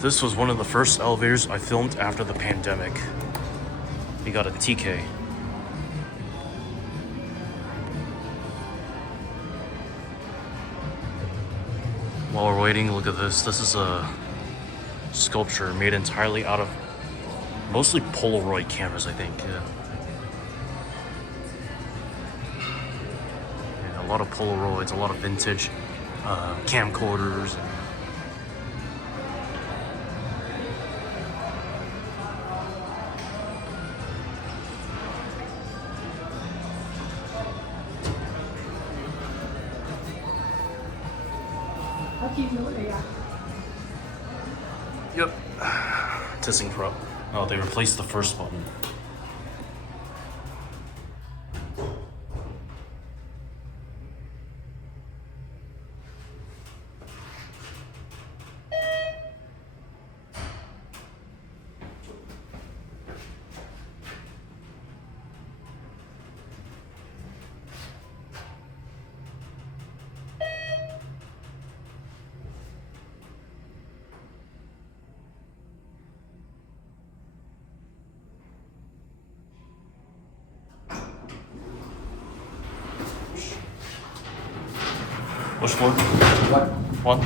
This was one of the first elevators I filmed after the pandemic. We got a TK. While we're waiting, look at this. This is a sculpture made entirely out of mostly Polaroid cameras, I think. Yeah, a lot of Polaroids, a lot of vintage camcorders. Yep. ThyssenKrupp. Oh, they replaced the first button. Which floor? One.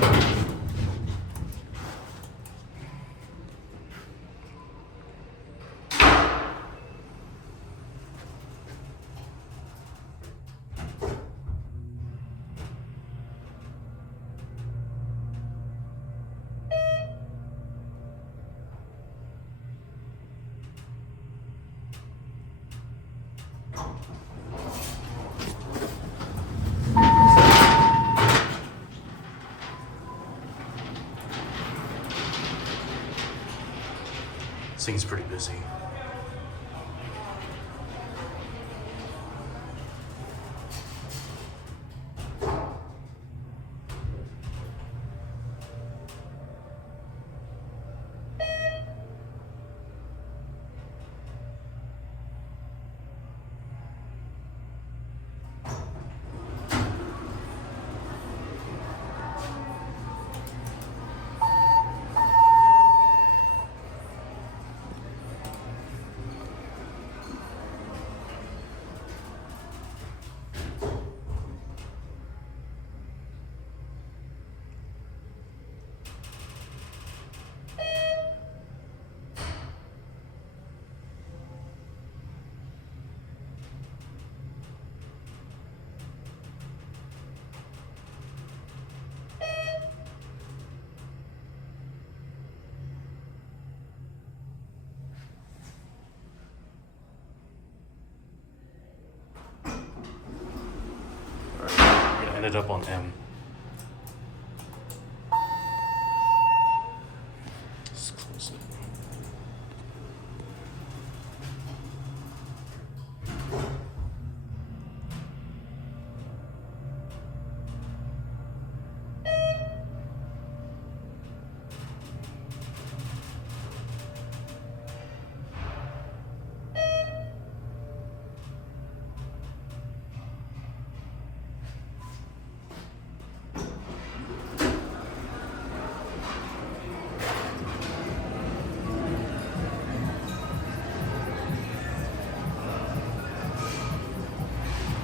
This thing's pretty busy. Ended up on M. Let's close it.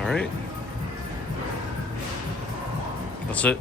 All right. That's it.